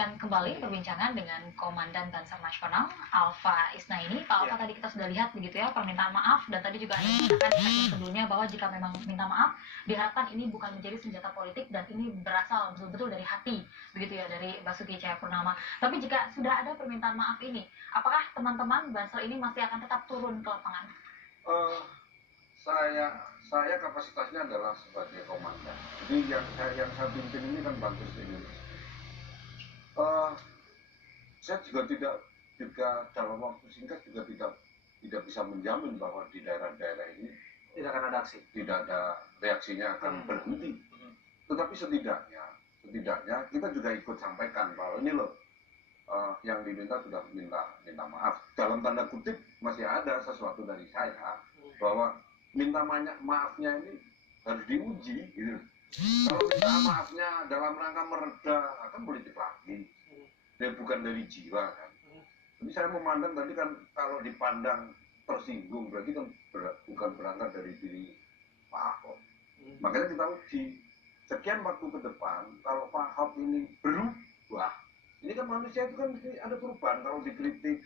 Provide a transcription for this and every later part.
melanjutkan kembali perbincangan dengan Komandan Banser Nasional Alfa Isnaini. Pak Alfa, tadi kita sudah lihat begitu ya permintaan maaf, dan tadi juga ada mengatakan di segmen sebelumnya bahwa jika memang minta maaf diharapkan ini bukan menjadi senjata politik dan ini berasal betul-betul dari hati begitu ya, dari Basuki Cahayapurnama. Tapi jika sudah ada permintaan maaf ini, apakah teman-teman Banser ini masih akan tetap turun ke lapangan? Saya kapasitasnya adalah sebagai komandan. Jadi yang saya pimpin ini kan Banser Indonesia. Saya juga dalam waktu singkat juga tidak bisa menjamin bahwa di daerah-daerah ini tidak akan ada aksi, tidak ada reaksinya akan berhenti. Tetapi setidaknya kita juga ikut sampaikan bahwa ini loh, yang diminta sudah minta maaf. Dalam tanda kutip masih ada sesuatu dari saya bahwa minta maafnya ini harus diuji gitu. Kalau minta maafnya dalam rangka mereda akan politik lagi, dan bukan dari jiwa kan. Jadi saya memandang tadi kan kalau dipandang tersinggung berarti kan bukan berangkat dari diri Pak Ahok. Makanya kita uji sekian waktu ke depan, kalau Pak Ahok ini berubah, ini kan manusia itu kan ada perubahan. Kalau dikritik,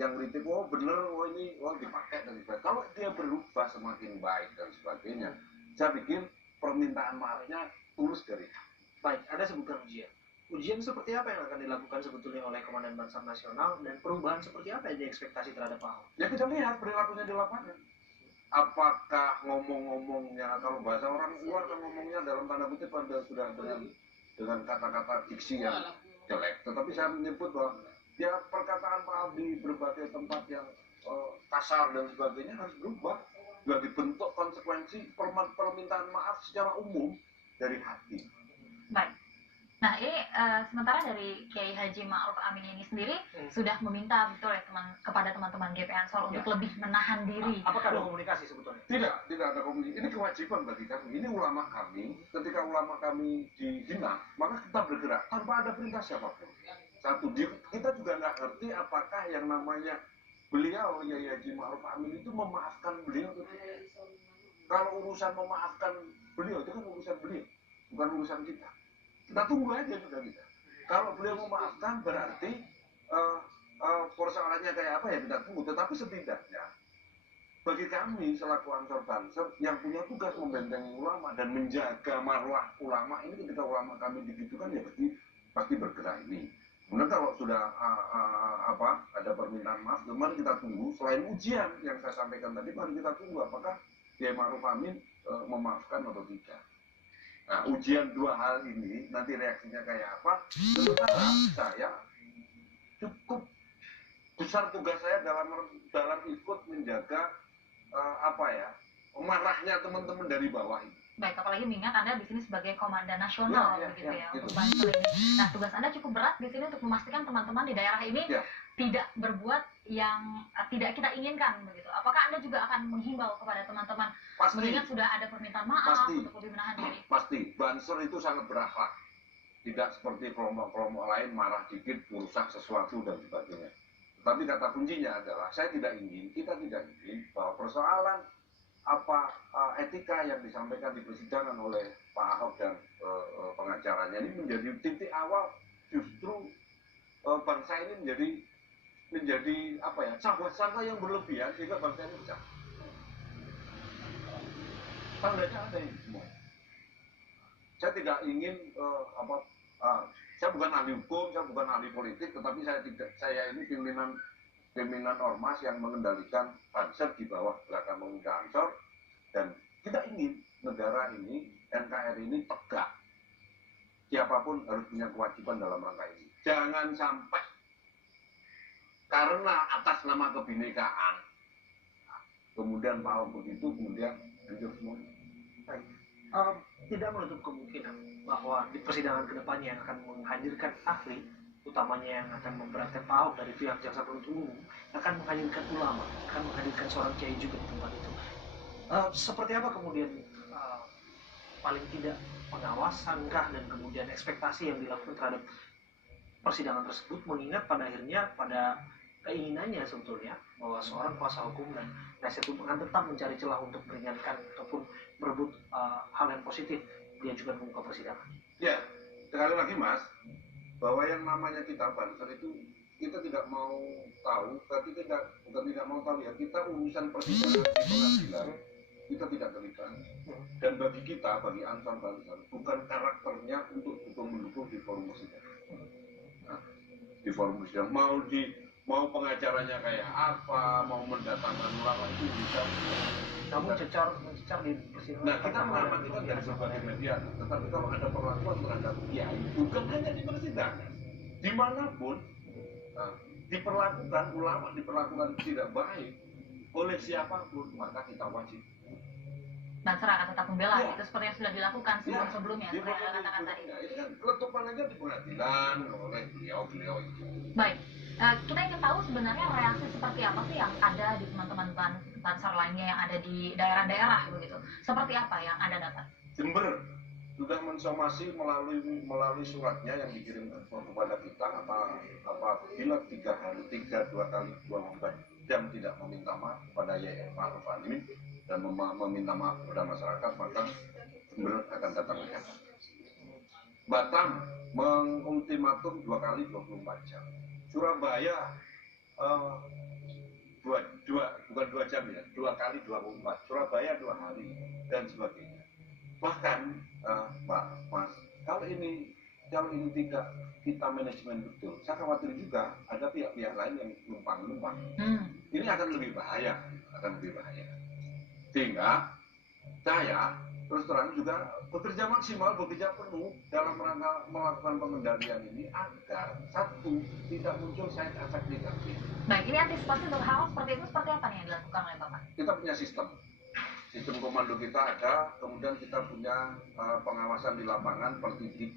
yang kritik, oh bener, oh ini, oh dipakai dan sebagainya. Kalau dia berubah semakin baik dan sebagainya, saya pikir permintaan maafnya tulus dari hati. Baik, Anda sebutkan ujian. Ujian seperti apa yang akan dilakukan sebetulnya oleh Komandan Banser Nasional, dan perubahan seperti apa yang diekspektasi terhadap Pak Ahok? Ya kita lihat perilakunya di lapangan. Apakah ngomong-ngomongnya, kalau bahasa orang luar kan ngomongnya dalam tanda kutip sudah dengan kata-kata diksi yang jelek. Tetapi saya menyebut bahwa ya perkataan Pak Ahok di berbagai tempat yang kasar dan sebagainya harus berubah. Sudah dibentuk konsekuensi permintaan maaf secara umum dari hati. Baik. Nah ini sementara dari Kiai Haji Ma'ruf Amin ini sendiri sudah meminta betul ya kepada teman-teman GP Ansor untuk lebih menahan diri. Apakah ada komunikasi sebetulnya? Tidak ada komunikasi. Ini kewajiban bagi kami. Ini ulama kami. Ketika ulama kami dihina, maka kita bergerak tanpa ada perintah siapapun. Satu, kita juga nggak ngerti apakah yang namanya beliau Kiai Haji Ma'ruf Amin itu memaafkan beliau. Kalau urusan memaafkan beliau itu kan urusan beliau, bukan urusan kita. Kita tunggu aja juga kita. Kalau beliau memaafkan berarti persoalannya kayak apa ya kita tunggu. Tetapi setidaknya bagi kami selaku Ansor Banser yang punya tugas membentengi ulama dan menjaga marwah ulama ini, ketika ulama kami digitukan ya pasti bergerak ini. Kemudian kalau sudah ada permintaan maaf, mari kita tunggu. Selain ujian yang saya sampaikan tadi, mari kita tunggu apakah Kiai Ma'ruf Amin memaafkan atau tidak. Nah, ujian dua hal ini nanti reaksinya kayak apa? Sementara saya cukup besar tugas saya dalam ikut menjaga marahnya teman-teman dari bawah ini. Baik, apalagi mengingat Anda di sini sebagai Komandan Nasional untuk Banser ini. Nah, tugas Anda cukup berat di sini untuk memastikan teman-teman di daerah ini tidak berbuat yang tidak kita inginkan begitu. Apakah Anda juga akan menghimbau kepada teman-teman mengingat sudah ada permintaan maaf untuk lebih menahan diri? Pasti, Banser itu sangat berakhlak. Tidak seperti kelompok-kelompok lain marah dikit merusak sesuatu dan sebagainya. Tapi kata kuncinya adalah kita tidak ingin bahwa persoalan etika yang disampaikan di persidangan oleh Pak Ahok dan pengacaranya ini menjadi titik awal justru bangsa ini menjadi sangka yang berlebihan sehingga bangsa ini pecah. Tandanya ada ini semua. Saya tidak ingin saya bukan ahli hukum, saya bukan ahli politik, tetapi saya ini pimpinan ormas yang mengendalikan Banser di bawah belakang pemuda Ansor, dan kita ingin negara ini, NKRI ini tegak. Siapapun harus punya kewajiban dalam rangka ini. Jangan sampai karena atas nama kebinekaan kemudian Pak Ahok begitu, kemudian hancur semua. Tidak menutup kemungkinan bahwa di persidangan kedepannya yang akan menghadirkan ahli, utamanya yang akan memberatkan Pak Ahok dari pihak jaksa penuntut umum, akan menghadirkan ulama, akan menghadirkan seorang kiai juga di tempat itu. Seperti apa kemudian paling tidak pengawasan dan kemudian ekspektasi yang dilakukan terhadap persidangan tersebut, mengingat pada akhirnya pada keinginannya sebetulnya bahwa seorang kuasa hukum dan penasihat hukum akan tetap mencari celah untuk meringankan ataupun merebut hal yang positif diajukan ke muka persidangan. Ya, sekali lagi Mas, bahwa yang namanya kita banser itu kita tidak mau tahu, tapi bukan tidak mau tahu ya, kita urusan persidangan di pengadilan kita tidak terlibat. Dan bagi kita, bagi Ansor Banser, bukan karakternya untuk mendukung di forum persidangan. Nah, di forum persidangan mau pengacaranya kayak apa, mau mendatangkan ulama itu bisa. Namun mencecar di persidangan. Nah, kita mengamati kan dari berbagai media, tetapi kalau ada perlakuan terhadap kiai, bukan hanya di persidangan, dimanapun diperlakukan ulama diperlakukan tidak baik oleh siapapun, maka kita wajib. Banser akan tetap membela, Ya. itu seperti yang sudah dilakukan sebelum-sebelumnya, seperti yang Anda katakan tadi. Ini kan letupan aja di pengadilan oleh beliau itu. Baik, kita ingin tahu sebenarnya reaksi seperti apa sih yang ada di teman-teman Banser lainnya yang ada di daerah-daerah begitu. Seperti apa yang Anda dapat? Jember sudah mensomasi melalui suratnya yang dikirimkan kepada kita apabila 2 kali 24 jam tidak meminta maaf kepada YF Ma'ruf Amin dan meminta maaf kepada masyarakat, maka Jember akan datang ke Jakarta. Batam mengultimatum 2 kali 24 jam. Surabaya bukan 2 jam ya, 2 kali 24. Surabaya 2 hari dan sebagainya. Bahkan Mas, kalau ini tidak kita manajemen betul, saya khawatir juga ada pihak-pihak lain yang numpang. Ini akan lebih bahaya. Sehingga saya terus terang juga bekerja maksimal, bekerja penuh dalam rangka melakukan pengendalian ini agar satu, tidak muncul side effect negatif. Baik, ini antisipasi untuk hal seperti itu seperti apa nih yang dilakukan oleh Bapak? Kita punya sistem komando kita ada, kemudian kita punya pengawasan di lapangan per titik.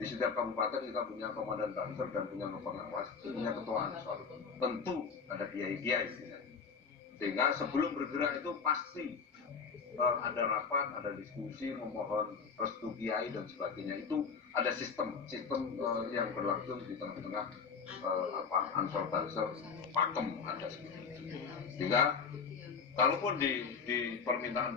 Di setiap kabupaten kita punya komandan Banser dan punya pengawas, punya ketua Ansor. Tentu ada kiai-kiai, sehingga sebelum bergerak itu pasti ada rapat, ada diskusi, memohon restu kiai dan sebagainya. Itu ada sistem yang berlangsung di tengah-tengah Ansor Banser, pakem ada seperti itu. Sehingga kalaupun di permintaan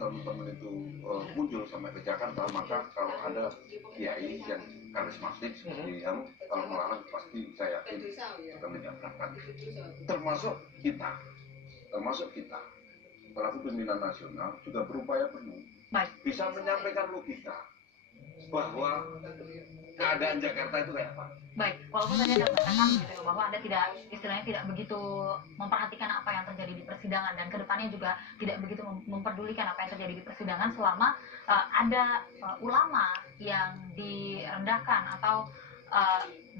teman-teman itu muncul sampai ke Jakarta, maka kalau ada kiai yang karismatik seperti yang kalau melarang pasti saya yakin akan dinyatakan. Termasuk kita selaku pimpinan nasional juga berupaya penuh bisa menyampaikan logika bahwa keadaan Jakarta itu kayak apa. Baik, walaupun tadi Anda mengatakan gitu bahwa Anda tidak begitu memperhatikan apa yang terjadi di persidangan dan kedepannya juga tidak begitu memperdulikan apa yang terjadi di persidangan selama ada ulama yang direndahkan atau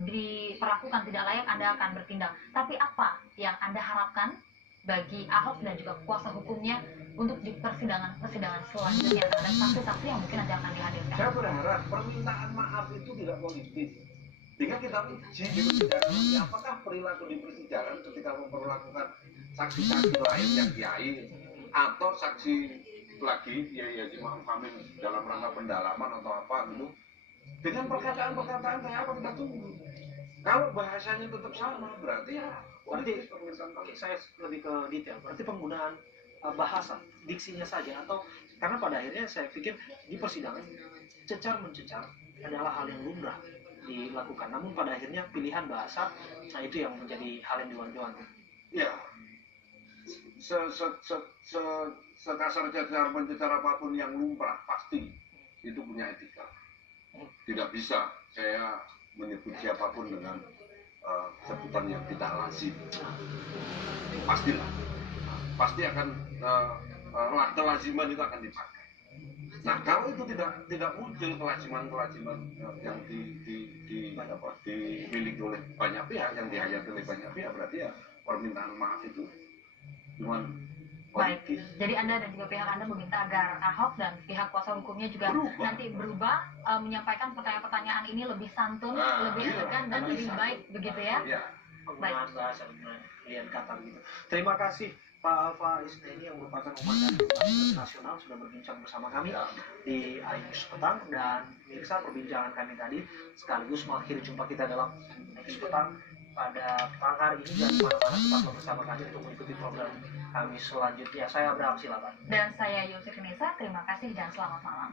diperlakukan tidak layak, Anda akan bertindak. Tapi apa yang Anda harapkan bagi Ahok dan juga kuasa hukumnya untuk di persidangan selanjutnya terhadap saksi-saksi yang mungkin nanti akan dihadirkan? Saya berharap permintaan maaf itu tidak politis. Sehingga kita uji di persidangan nanti apakah perilaku di persidangan ketika memperlakukan saksi-saksi lain yang kiai atau saksi lagi ya Ma'ruf Amin dalam rangka pendalaman atau apa gitu. Dengan perkataan kayak apa kita tunggu. Kalau bahasanya tetap sama berarti saya lebih ke detail. Berarti penggunaan bahasa, diksinya saja, atau karena pada akhirnya saya pikir di persidangan mencecar adalah hal yang lumrah dilakukan. Namun pada akhirnya pilihan bahasa, nah itu yang menjadi hal yang diwanti-wanti. Ya, sekasar mencecar apapun yang lumrah pasti itu punya etika. Tidak bisa saya menyebut siapapun dengan sebutan yang tidak lazim. Pasti akan kelaziman itu akan dipakai. Nah, kalau itu tidak muncul kelaziman yang dimiliki oleh banyak pihak, yang dihayati oleh banyak pihak, berarti ya permintaan maaf itu cuma baik. Jadi Anda dan juga pihak Anda meminta agar Ahok dan pihak kuasa hukumnya juga nanti berubah, menyampaikan pertanyaan-pertanyaan ini lebih santun, lebih elegan dan lebih baik, begitu ya? Penggunaan bahasa dengan pilihan kata begitu. Terima kasih Pak Alfa Isnaini yang merupakan komandan Banser Nasional sudah berbincang bersama kami di News Petang. Dan pemirsa, perbincangan kami tadi sekaligus mengakhiri jumpa kita dalam News Petang pada petang hari ini, dan mana-mana tetaplah bersama kami untuk mengikuti program kami selanjutnya. Saya Abraham Silaban. Dan saya Yusuf Nisa, terima kasih dan selamat malam.